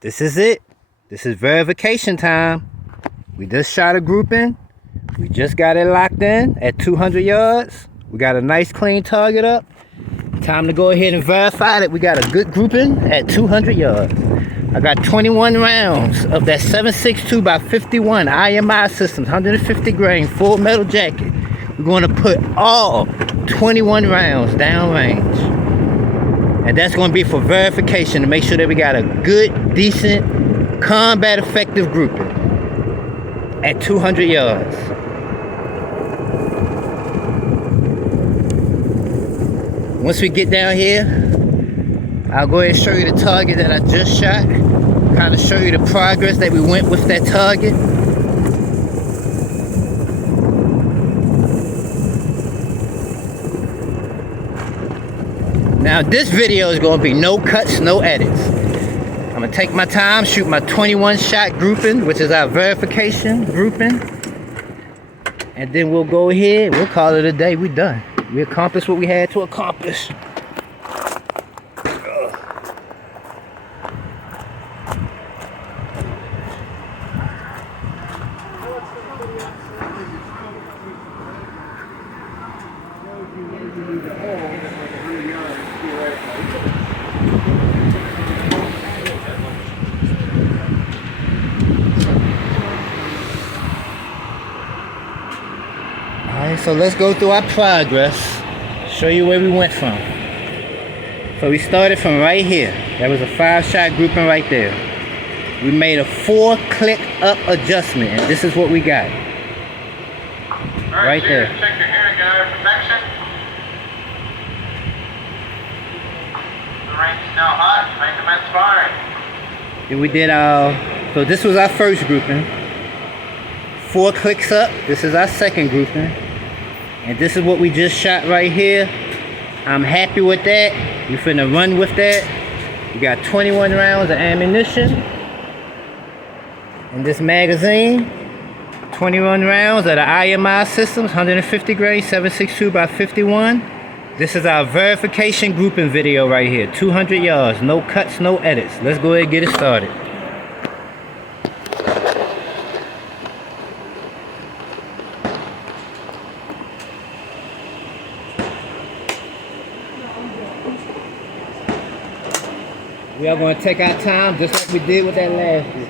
This is it. This is verification time. We just shot a grouping. We just got it locked in at 200 yards. We got a nice clean target up. Time to go ahead and verify that we got a good grouping at 200 yards. I got 21 rounds of that 7.62 by 51 IMI systems, 150 grain, full metal jacket. We're going to put all 21 rounds downrange. And that's going to be for verification to make sure that we got a good, decent, combat effective grouping at 200 yards. Once we get down here, I'll go ahead and show you the target that I just shot. Kind of show you the progress that we went with that target. Now this video is going to be no cuts, no edits. I'm going to take my time, shoot my 21 shot grouping, which is our verification grouping. And then we'll go ahead, we'll call it a day, we done. We accomplished what we had to accomplish. Alright, so let's go through our progress. Show you where we went from. So we started from right here. That was a 5-shot grouping right there. We made a 4-click up adjustment, and this is what we got. Right there. Check your hearing guard protection. The range is now hot. You may commence firing. Then we did so this was our first grouping. 4 clicks up. This is our second grouping. And this is what we just shot right here. I'm happy with that. We finna run with that. We got 21 rounds of ammunition in this magazine. 21 rounds of the IMI systems, 150 grain, 7.62 by 51. This is our verification grouping video right here. 200 yards, no cuts, no edits. Let's go ahead and get it started. We are going to take our time just like we did with that last group.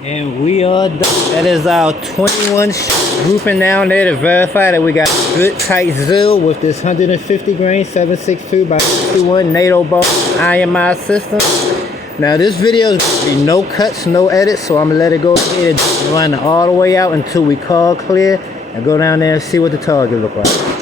And we are done. That is our 21 grouping down there to verify that we got good tight ZIL with this 150 grain 762 by 61 NATO ball IMI system. Now this video is going to be no cuts, no edits, so I'm going to let it go ahead and run all the way out until we call clear and go down there and see what the target look like.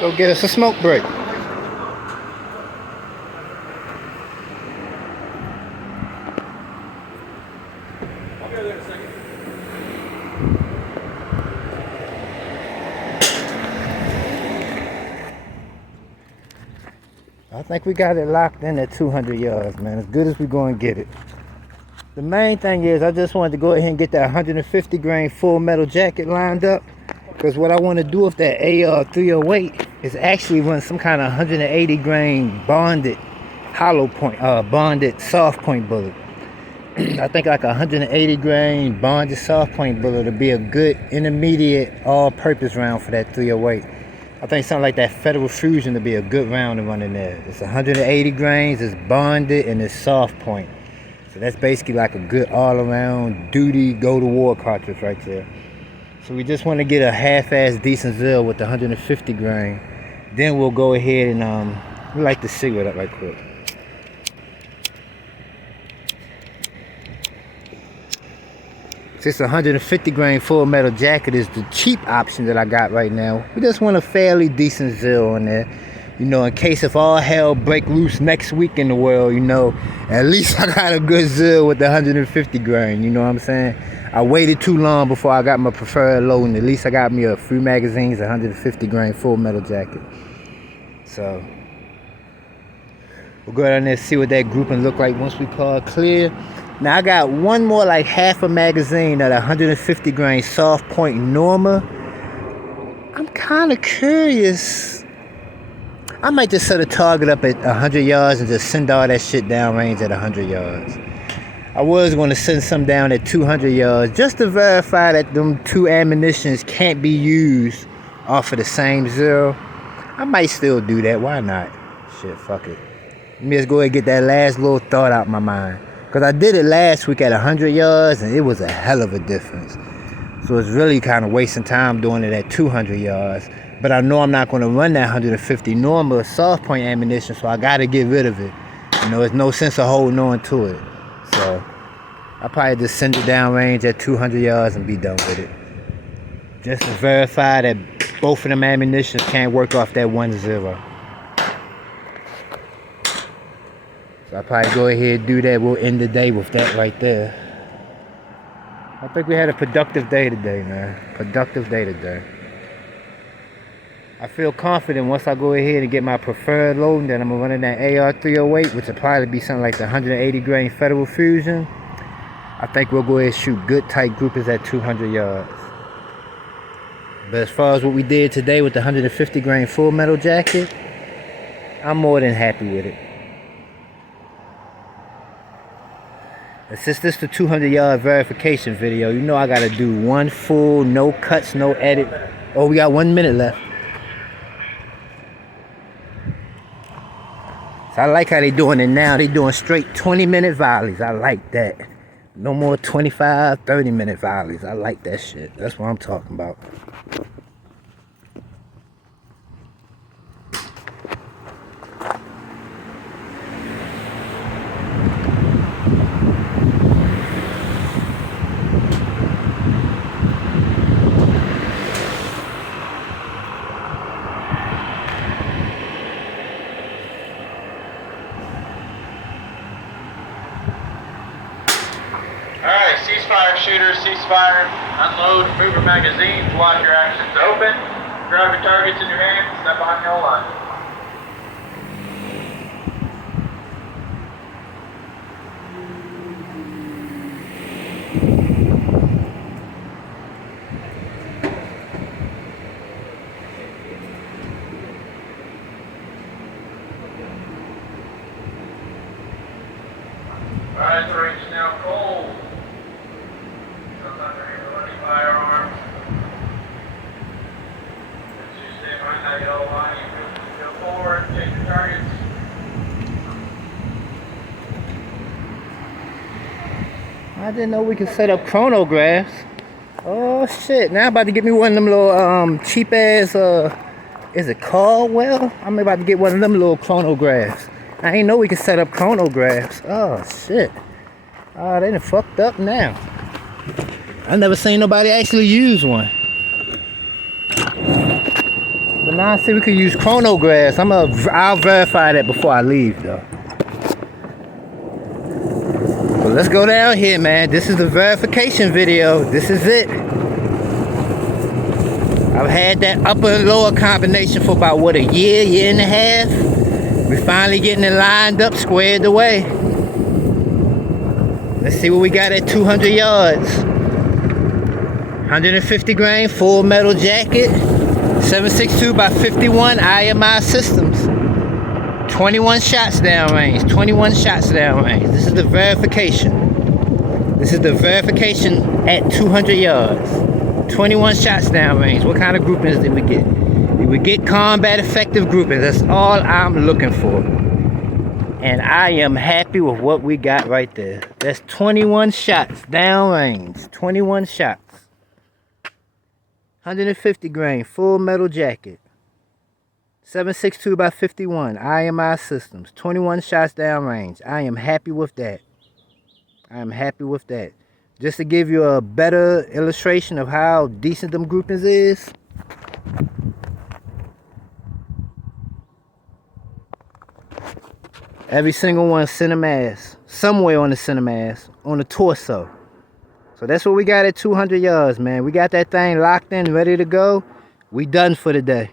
Go get us a smoke break. I think we got it locked in at 200 yards, man. As good as we're going to get it. The main thing is I just wanted to go ahead and get that 150 grain full metal jacket lined up. Because what I want to do with that AR308 is actually run some kind of 180 grain bonded hollow point, bonded soft point bullet. I think like a 180 grain bonded soft point bullet would be a good intermediate all-purpose round for that 308. I think something like that Federal Fusion would be a good round to run in there. It's 180 grains, it's bonded, and it's soft point. So that's basically like a good all-around duty go-to-war cartridge right there. So we just want to get a half-ass decent Zill with the 150 grain. Then we'll go ahead and we light the cigarette up right quick. This 150 grain full metal jacket is the cheap option that I got right now. We just want a fairly decent Zill in there. You know, in case if all hell break loose next week in the world, you know, at least I got a good Zill with the 150 grain, you know what I'm saying? I waited too long before I got my preferred loading. At least I got me a few magazines, 150 grain full metal jacket. So we'll go down there and see what that grouping look like once we call clear. Now I got one more like half a magazine at 150 grain soft point Norma. I'm kind of curious. I might just set a target up at 100 yards and just send all that shit down range at 100 yards. I was going to send some down at 200 yards just to verify that them two ammunitions can't be used off of the same Zill. I might still do that. Why not? Shit, fuck it. Let me just go ahead and get that last little thought out my mind. Because I did it last week at 100 yards and it was a hell of a difference. So it's really kind of wasting time doing it at 200 yards. But I know I'm not going to run that 150 normal soft point ammunition, so I got to get rid of it. You know, there's no sense of holding on to it. So I'll probably just send it down range at 200 yards and be done with it. Just to verify that both of them ammunitions can't work off that 1-0. So I'll probably go ahead and do that. We'll end the day with that right there. I think we had a productive day today, man. Productive day today. I feel confident once I go ahead and get my preferred loading that I'm going to run in that AR308, which will probably be something like the 180 grain Federal Fusion. I think we'll go ahead and shoot good tight groupers at 200 yards. But as far as what we did today with the 150 grain full metal jacket, I'm more than happy with it. And since this is the 200 yard verification video, you know I gotta do one full, no cuts, no edit. Oh, we got 1 minute left. So I like how they doing it now. They doing straight 20-minute volleys. I like that. No more 25, 30-minute volleys. I like that shit. That's what I'm talking about. Alright, ceasefire shooters, ceasefire, unload, move your magazines, lock your actions open, grab your targets in your hand, step behind your line. Alright, the range is now cold. Sometimes you're able to firearms. As you stay behind that Now you don't line, you go forward, change your targets. I didn't know we could set up chronographs. Oh shit, now I'm about to get me one of them little cheap ass is it Caldwell? I'm about to get one of them little chronographs. I ain't know we could set up chronographs. Oh shit. Oh, they done fucked up now. I never seen nobody actually use one. But now I see we could use chronographs. I'll verify that before I leave though. Well, let's go down here, man. This is the verification video. This is it. I've had that upper and lower combination for about, what, a year and a half? We're finally getting it lined up, squared away. Let's see what we got at 200 yards. 150 grain, full metal jacket. 7.62 by 51 IMI systems. 21 shots downrange. 21 shots downrange. This is the verification. This is the verification at 200 yards. 21 shots downrange. What kind of groupings did we get? Did we get combat effective groupings? That's all I'm looking for. And I am happy with what we got right there. That's 21 shots downrange. 21 shots. 150 grain, full metal jacket. 7.62 by 51 IMI systems. 21 shots downrange. I am happy with that. I am happy with that. Just to give you a better illustration of how decent them groupings is. Every single one center mass. Somewhere on the center mass. On the torso. So that's what we got at 200 yards, man. We got that thing locked in, ready to go. We done for the day.